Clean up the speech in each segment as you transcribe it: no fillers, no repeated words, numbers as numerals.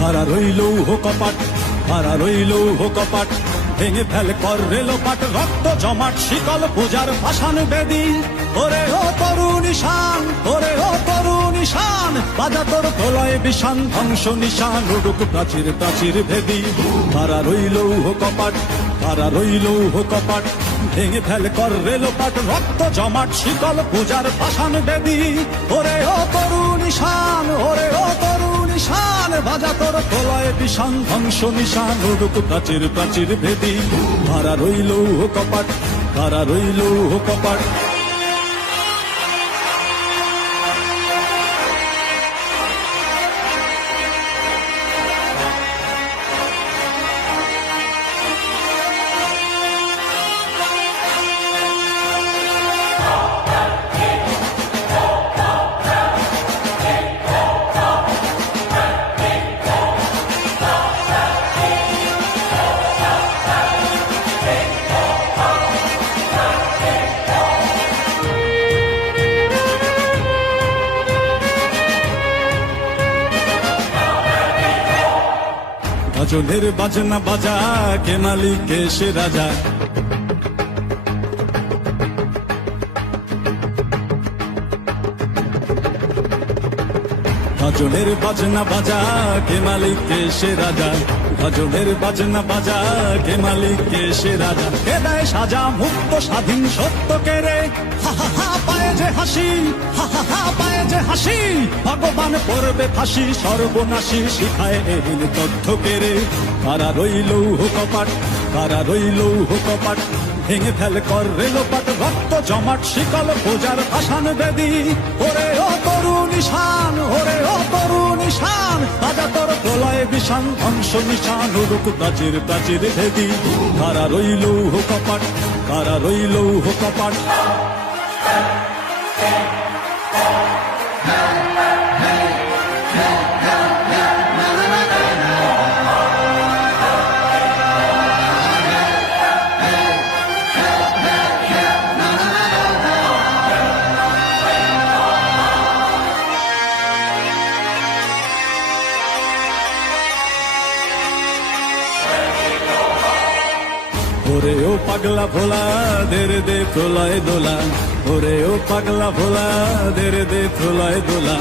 খাড়া রইল কপাট, খাড়া রইল কপাট, ভেঙে ফেল কর রেলোপাট, রক্ত জমাট শিকল পূজার পাষাণ বেদী। ওরে ও তরুণ ঈশান, ওরে ও তরুণ ঈশান, বাজা তোর প্রলয় বিষান, ধ্বংস নিশান উড়ুক প্রাচীর প্রাচীর ভেদী। খাড়া রইল কপাট, খাড়া রইল কপাট, ভেঙে ফেল কর রেলোপাট, রক্ত জমাট শিকল পূজার পাষাণ বেদী। ওরে ও তরুণ ঈশান, ওরে ও তরুণ ঈশান, বাজা তোর প্রলয় বিষান, ধ্বংস নিশান উড়ুক প্রাচীর প্রাচীর ভেদী। খাড়া রইল কপাট, খাড়া রইল কপাট। গজলের বাজনা বাজা, কে মালিক কে সে রাজা। গজলের বাজনা বাজা, কে মালিক কে সে রাজা। গজলের বাজনা বাজা, কে মালিক কে সে রাজা। কে দেয় সাজা মুক্ত স্বাধীন সত্য কে রে, হা হা হা পায়ে যে হাসি, হা হা হা পায়ে যে হাসি। ভগবান পড়বে ফাঁসি সর্বনাশী, শিখায় এহীন তথ্য কে রে। কারা রইল কপাট, কারা রইল কপাট, ভেঙে ফেল কর রেলোপাট, রক্ত জমাট শিকল পূজার পাষাণ বেদী। ওরে ও তরুণ ঈশান, ওরে ও তরুণ ঈশান, বাজা তোর প্রলয় বিষান, ধ্বংস নিশান উড়ুক প্রাচীর প্রাচীর ভেদী। কারা রইল কপাট, কারা রইল কপাট। ওরে ও পাগলা ভোলা, দের দে প্রলয় দোলা। ওরে ও পাগলা ভোলা, দের দে প্রলয় দোলা।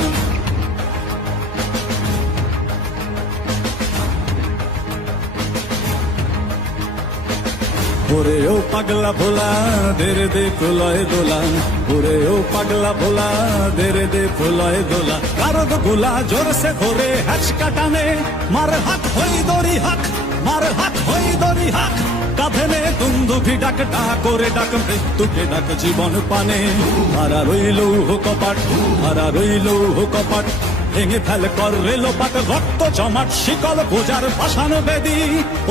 ওরে ও পাগলা ভোলা, দের দে প্রলয় দোলা। ওরে ও পাগলা ভোলা, দের দে প্রলয় দোলা। কারদ গোলা জোরসে ধরে হ্যাচকা টানে, মার হাত হই দড়ি হাক, মার হাত হই দড়ি হাক। কাঁধে নে দুন্দুভি ডাক, ডাক করে ডাক মৃত্যুকে ডাক জীবন পানে। হারা রইল কপাট, হারা রইল কপাট, ভেঙে ফেল কর রেলোপাট, রক্ত জমাট শিকল পূজার পাষাণ বেদী।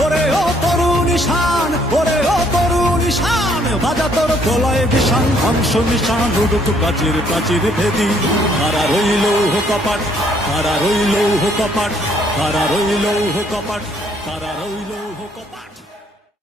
ওরে ও তরুণ ঈশান, ওরে ও তরুণ ঈশান, বাজা তোর প্রলয় বিষান, ধ্বংস নিশান উড়ুক প্রাচীর প্রাচীর ভেদী। হারা রইল কপাট, হারা রইল কপাট, হারা রইল কপাট, হারা রইল কপাট।